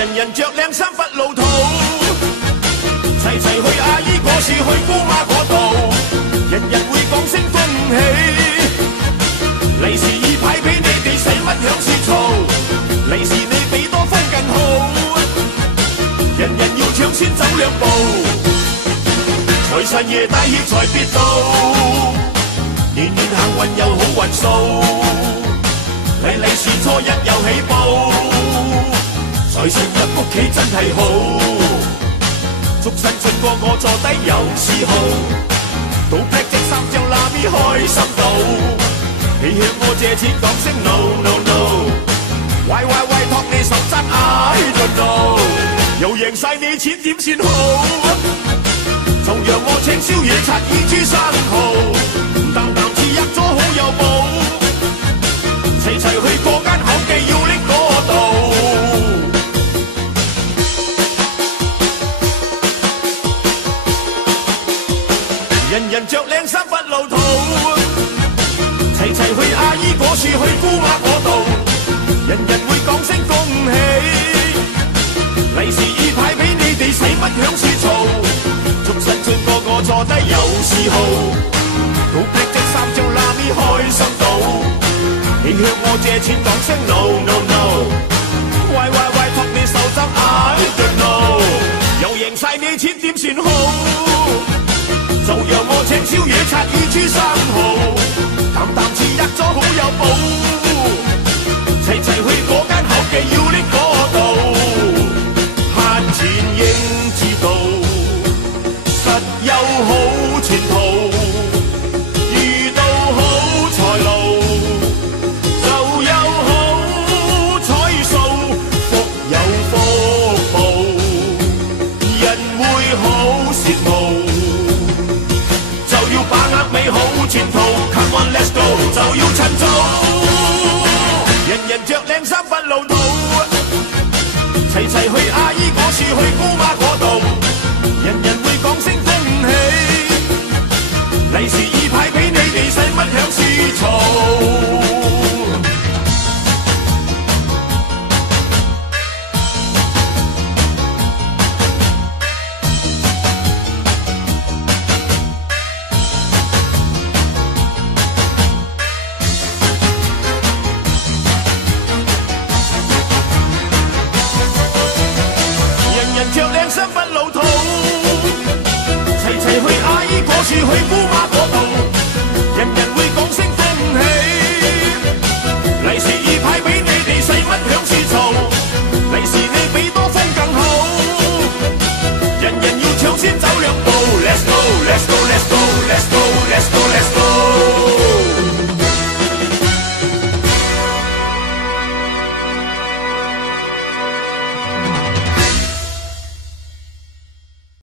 人人着靚衫不老土，齊齊去阿姨嗰處去姑媽嗰度，人人會講聲恭喜，利是已派俾你哋，使乜響處嘈？利是你俾多分更好，人人要搶先走兩步，財神爺帶挈財必到，年年行運又好運數，利利是初一又起步。財神入屋企真係好，祝新春個個坐低有嗜好，到劈隻三張喇咪開心到，你向我借錢講聲 no no no， 喂喂喂託你手踭 I don't know， 又贏晒你錢點算好？就讓我請宵夜拆耳珠生蠔，啖啖翅吔咗好有冇，齊齊去嗰間口記要拎嗰度。人人着靚衫不老土，齊齊去阿姨嗰處去姑媽嗰度，人人會講聲恭喜，利是已派俾你哋，使乜響處嘈？祝新春個個坐低有嗜好，到劈隻三張喇咪開心到，你向我借錢講聲 no no no， 喂喂喂託你手踭 I don't know， 又贏晒你錢點算好？就讓我請宵夜拆耳珠生蠔，啖啖翅吔咗好有寶，齊齊去嗰間口記要拎嗰度，慳錢應知道，實有好前途，遇到好財路，就有好彩數，福有福報，人會好羨慕。把握美好前途 ，Come on let's go， 就要趁早。人人着靚衫不老土，齊齊去阿姨嗰處去姑媽嗰度，人人會講聲恭喜，利是已派俾你哋，使乜響處嘈？